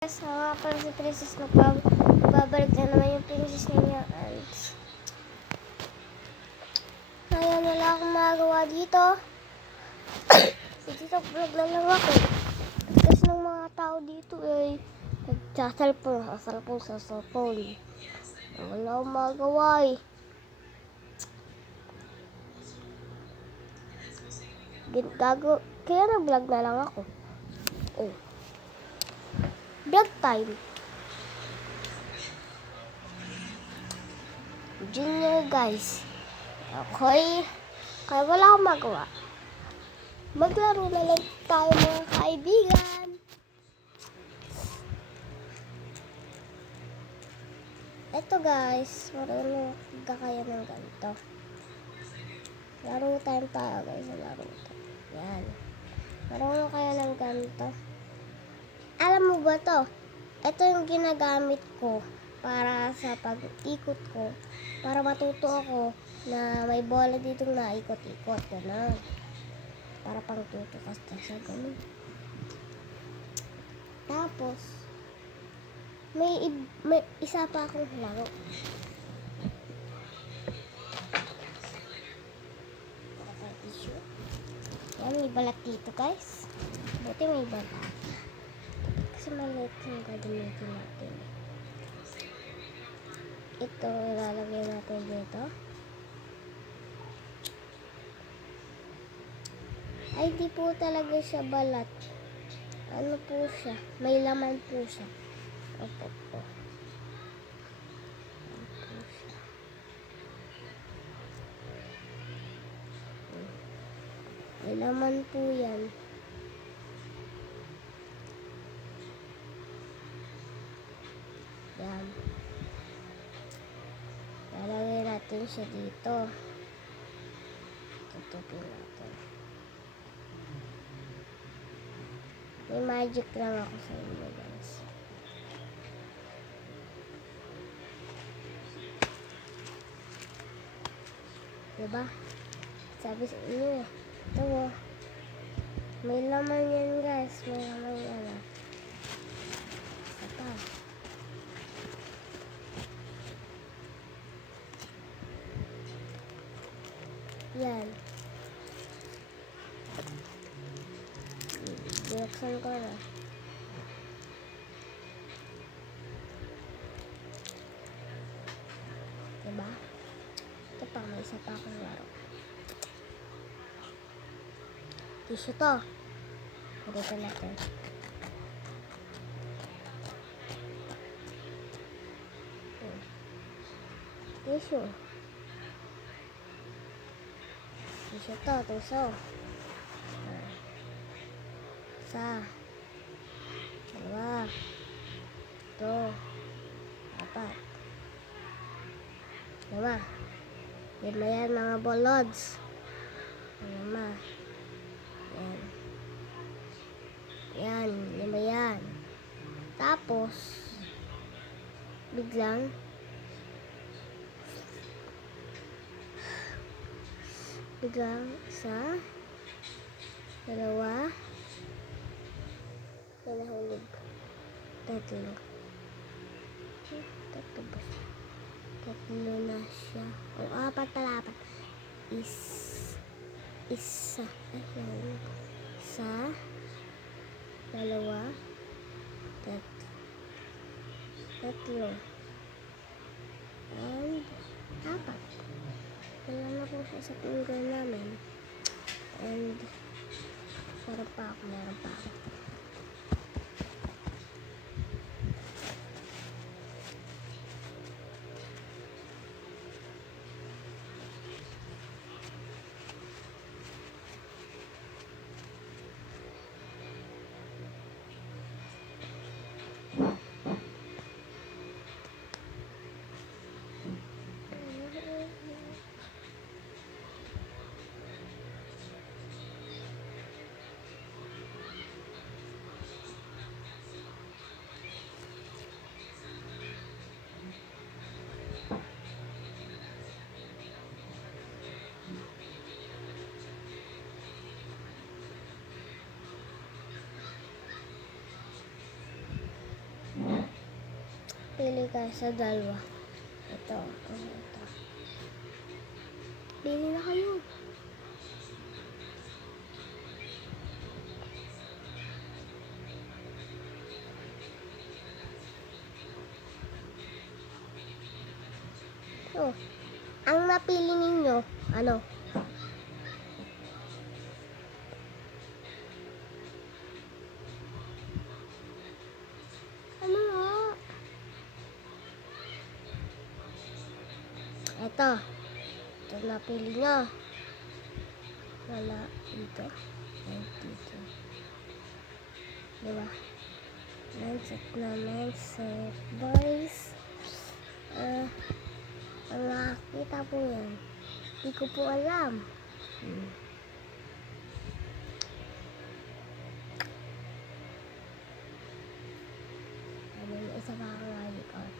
Yes, nga pala si Princess nagbabalik na naman yung princess niya. Ngayon wala akong magawa dito. Dito vlog na lang ako. Kasi ng mga tao dito sa cellphone. Wala akong magawa Kaya nag-vlog na lang ako. Vlog time. Junior guys. Kaya wala akong magawa. Maglaro na lang tayo mga kaibigan. Ito guys, marunong kaya ng ganito. Laro time tayo guys, laro time. Yan. Marunong kaya ng ganito. Alam mo ba to? Ito yung ginagamit ko para sa pag-ikot ko. Para matuto ako na may bola dito na ikot-ikot. Ganun. Para pang tuto kasi sa ganun. Tapos, may isa pa akong laro. Yan, may balat dito guys. Buti may balat. Kasi maliit yung gagamitin natin. Ito, ilalagay natin dito. Ay, di po talaga siya balat. Ano po siya? May laman po siya. Opo po. May laman po yan. Yan. Lalagay natin siya dito. Tutupin natin. May magic lang ako sa inyo guys. Diba? Sabi sa inyo ito may laman yan guys. May laman yan Ito. Yan. Binuksan ko na. Diba? Ito pa, may isa pa akong laro. Tissue to. Dito natin. Tissue. Tissue to, tuso. Isa. Dalawa. Ito. Apat. Lima. Lima yan mga bolods. Lima. Yan. Yan. Lima yan. Tapos, biglang, isa, dalawa, nahulog, tatlo. Tatlo ba siya? Tatlo na siya. O, apat pala, apat. Isa. Ayan. Isa, dalawa, tatlo, and apat. Wala na po siya sa finger namin. And meron pa ako. pili ka sa dalawa. Ito. Ito. Pili na kayo. Oh, ang napili ninyo, ano? Ano nga? Ito. Ito napili nyo. Wala dito. Wala dito. Diba? Mindset na mindset. Boys. Ang nakakita po yan. Hindi ko po alam. Ano yung isa pa akong icon.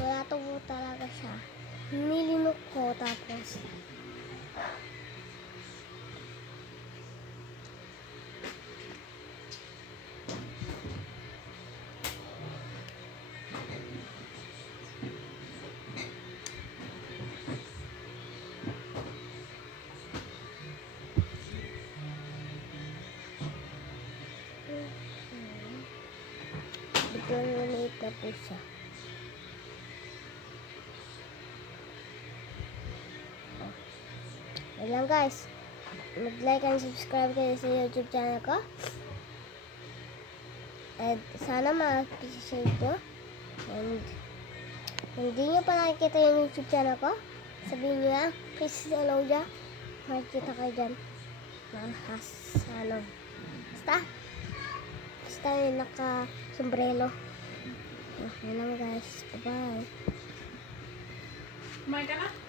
Wala to po talaga siya. Nilinok ko tapos biglang lumit na po siya. Yan lang guys. Mag-like and subscribe kayo sa YouTube channel ko. And sana ma-appreciate nyo. And hindi nyo pa nakikita yung YouTube channel ko, sabihin nyo lang, please hello dyan. Makikita kayo dyan. Ano. Basta yung naka-sombrero. Yan lang guys. Bye-bye. Kumain ka na?